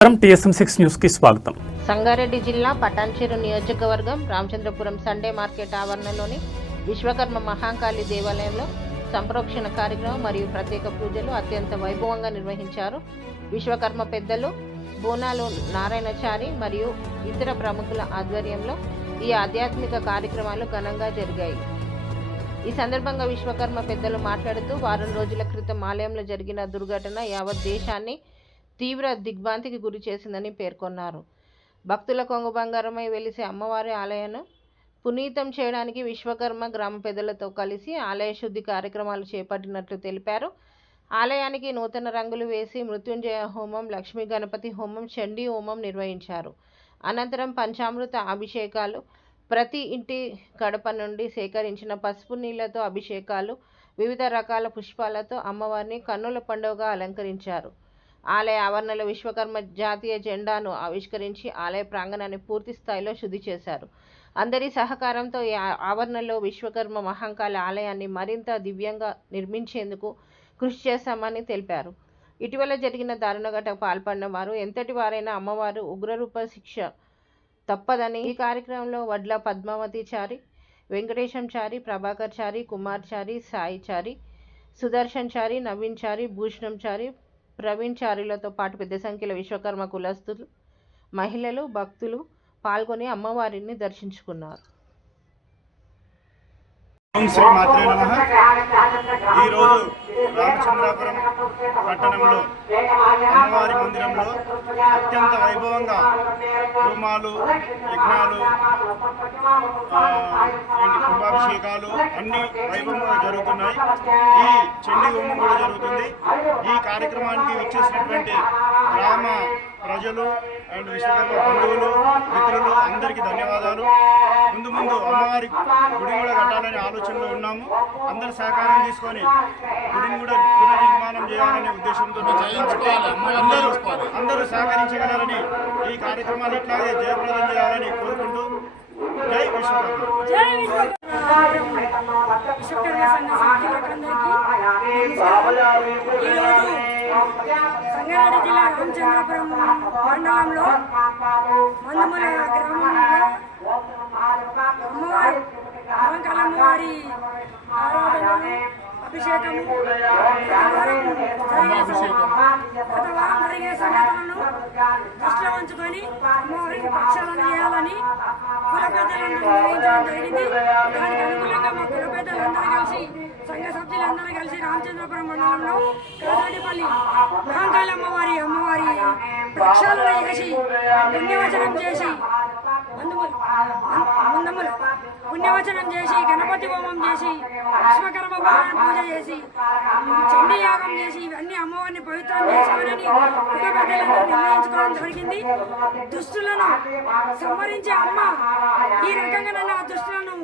TSM6 news కి స్వాగతం. సంగారెడ్డి జిల్లా పటాన్చెరు నియోజకవర్గం రామచంద్రపురం సండే మార్కెట్ ఆవరణలోని విశ్వకర్మ మహాకాళి దేవాలయంలో సంప్రోక్షణ కార్యక్రమం మరియు ప్రత్యేక పూజలు అత్యంత వైభవంగా నిర్వహించారు. విశ్వకర్మ పెద్దలు బోనాలు నారాయణచారి మరియు ఇతర ప్రముఖుల ఆధ్వర్యంలో ఈ ఆధ్యాత్మిక కార్యక్రమాలు ఘనంగా జరిగాయి. ఈ సందర్భంగా విశ్వకర్మ పెద్దలు మాట్లాడుతూ వారం రోజుల క్రితం ఆలయంలో జరిగిన దుర్ఘటన యావత్ దేశాన్ని తీవ్ర దిగ్భ్రాంతికి గురి చేసిందని పేర్కొన్నారు. భక్తుల కొంగు బంగారమై వెలిసే అమ్మవారి ఆలయాన్ని పునీతం చేయడానికి విశ్వకర్మ గ్రామ పెద్దలతో కలిసి ఆలయ శుద్ధి కార్యక్రమాలు చేపట్టినట్లు తెలిపారు. ఆలయానికి నూతన రంగులు వేసి మృత్యుంజయ హోమం, లక్ష్మీ గణపతి హోమం, చండీ హోమం నిర్వహించారు. అనంతరం పంచామృత అభిషేకాలు, ప్రతి ఇంటి గడప నుండి సేకరించిన పసుపు నీళ్లతో అభిషేకాలు, వివిధ రకాల పుష్పాలతో అమ్మవారిని కన్నుల పండుగగా అలంకరించారు. ఆలయ ఆవరణలో విశ్వకర్మ జాతీయ జెండాను ఆవిష్కరించి ఆలయ ప్రాంగణాన్ని పూర్తి స్థాయిలో శుద్ధి చేశారు. అందరి సహకారంతో ఈ ఆవరణలో విశ్వకర్మ మహాకాళి ఆలయాన్ని మరింత దివ్యంగా నిర్మించేందుకు కృషి చేశామని తెలిపారు. ఇటీవల జరిగిన దారుణ ఘటనకు పాల్పడిన వారు ఎంతటి వారైనా అమ్మవారు ఉగ్రరూప శిక్ష తప్పదని ఈ కార్యక్రమంలో వడ్ల పద్మావతి చారి, వెంకటేశం చారి, ప్రభాకర్ చారి, కుమార్ చారి, సాయి చారి, సుదర్శన్ చారి, నవీన్ చారి, భూషణం చారి, ప్రవీణ్ చారిలతో పాటు పెద్ద సంఖ్యలో విశ్వకర్మ కులస్తులు, మహిళలు, భక్తులు పాల్గొని అమ్మవారిని దర్శించుకున్నారు. శ్రీ మాత్రే నమః. ఈరోజు రామచంద్రాపురం పట్టణంలో అమ్మవారి మందిరంలో అత్యంత వైభవంగా హోమాలు, యజ్ఞాలు, కుంభాభిషేకాలు అన్ని వైభవంగా జరుగుతున్నాయి. ఈ చండీ హోమం కూడా జరుగుతుంది. ఈ కార్యక్రమానికి విచ్చేసినటువంటి గ్రామ ప్రజలు అండ్ విశ్వకర్మ బంధువులు, మిత్రులు అందరికీ ధన్యవాదాలు. ముందు అమ్మవారి గుడి కూడా కట్టాలనే ఆలోచనలో ఉన్నాము. అందరి సహకారం తీసుకొని గుడిని కూడా పునర్నిర్మాణం చేయాలనే ఉద్దేశంతో అందరూ సహకరించగలరని ఈ కార్యక్రమాలు ఇట్లాగే జయప్రదం చేయాలని కోరుకుంటూ జై విశ్వకర్మ. సంగారెడ్డి జిల్లా రామచంద్రపురం మండలంలో మందమల గ్రామంలో అమ్మవారి మహాకాళమ్మవారి ఆరాధనలు, అభిషేకము, గత వారం జరిగే సంఘటనలను దృష్టిలో ఉంచుకొని అమ్మవారికి ప్రక్షాళన చేయాలని కుల పెద్దలందరూ నిర్ణయించడం జరిగింది. దానికి అనుకూలంగా మా కుల పెద్దలందరూ కలిసి, సంఘ సభ్యులందరూ కలిసి రామచంద్రపురం మండలంలో కాసాడిపల్లి మహాకాళి అమ్మవారి ప్రక్షాళన చేసి పుణ్యవచనం చేసి పుణ్యవచనం చేసి గణపతి హోమం చేసి విశ్వకర్మ పూజ చేసి చండీ యాగం చేసి ఇవన్నీ అమ్మవారిని పవిత్రం చేసుకోవాలని కుల పెద్దలందరూ నిర్ణయించుకోవడం జరిగింది. దుష్టులను సంహరించే అమ్మ ఈ రకంగా నన్ను ఆ దుష్టులను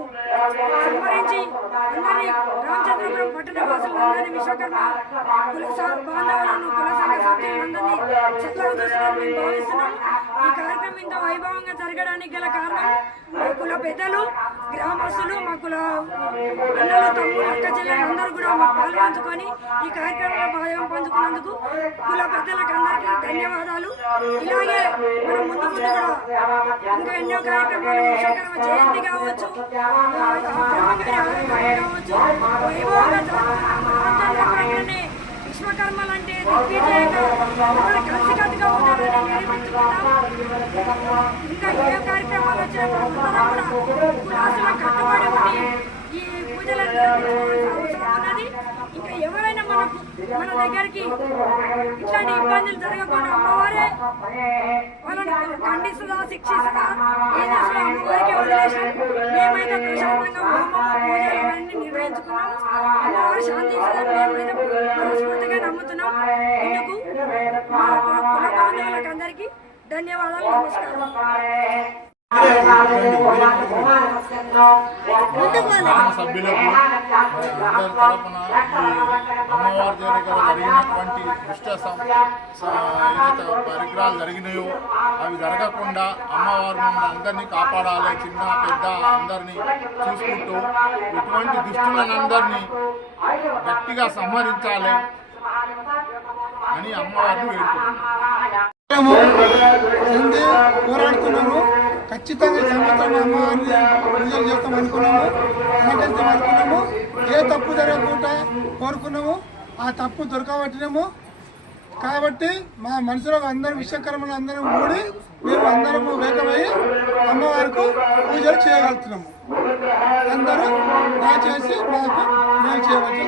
సంహరించి అందరినీ రామచంద్రపురం పట్టణ వాసులందరినీ, విశ్వకర్మ కుల బాంధవులను, కుల సంఘ సభ్యులందరినీ చక్కగా చూస్తున్నారని మేము భావిస్తున్నాం. ఈ కార్యక్రమం ఇంత వైభవంగా జరగడానికి గల కారణం మా కుల పెద్దలు, గ్రామస్తులు, మా కుల అన్నలు, తమ్ముడు, అక్క చెల్లెలు అందరూ కూడా మాకు పాల్పంచుకొని ఈ కార్యక్రమంలో భాగం పంచుకున్నందుకు కుల పెద్దలకు అందరికీ ధన్యవాదాలు. ఇలాగే మనం ముందు కూడా ఇంకా ఎన్నో కార్యక్రమాలు, విశ్వకర్మ జయంతి కావచ్చు, వైభవంగా జరుగుతున్న విశ్వకర్మలంటే దిగ్విజయంగా కలిసికట్టుగా ఉండాలని నిరూపించుకుంటాం. ఇంకా ఏ కార్యక్రమాలు వచ్చినప్పుడు కులాసుల కట్టుబడి ఉండి ఈ పూజలను నిర్వహించుకోవాల్సిన అవసరం ఉన్నది. ఇంకా ఎవరైనా మన దగ్గరికి ఇట్లాంటి ఇబ్బందులు జరగకుండా అమ్మవారే వాళ్ళని ఖండిస్తుందా, శిక్షిస్తుందా, ఏం చేస్తుందా అమ్మవారికి వదిలేసాం. మేమైతే ప్రశాంతంగా హోమము, పూజలు ఇవన్నీ నిర్వహించుకున్నాం. అమ్మవారు శాంతి మేమైతే మనస్ఫూర్తిగా నమ్ముతున్నాం. ఇందుకు మా కుల బాంధవులకు అందరికీ ధన్యవాదాలు, నమస్కారం. సభ్యులకు అందరి తరపున అమ్మవారి దగ్గర జరిగినటువంటి దుష్ట పరిగ్రహాలు జరిగినాయో అవి జరగకుండా అమ్మవారు మమ్మల్ని అందరినీ కాపాడాలి, చిన్న పెద్ద అందరినీ చూసుకుంటూ ఇటువంటి దుష్టులను అందరినీ గట్టిగా సంహరించాలి అని అమ్మవారిని వేడుకుంటున్నాం. సంధి పోరాడుతున్నాము. ఖచ్చితంగా ఈ సంవత్సరం అమ్మవారిని పూజలు చేస్తాం అనుకున్నాము, సహకరిస్తాం అనుకున్నాము. ఏ తప్పు జరగకుండా కోరుకున్నాము, ఆ తప్పు దొరకబట్టినాము. కాబట్టి మా మనసులో అందరూ విశ్వకర్మలు అందరం కూడి మేము అందరము వేగమై అమ్మవారికి పూజలు చేయగలుగుతున్నాము. అందరూ దయచేసి మాకు మేము చేయవచ్చు.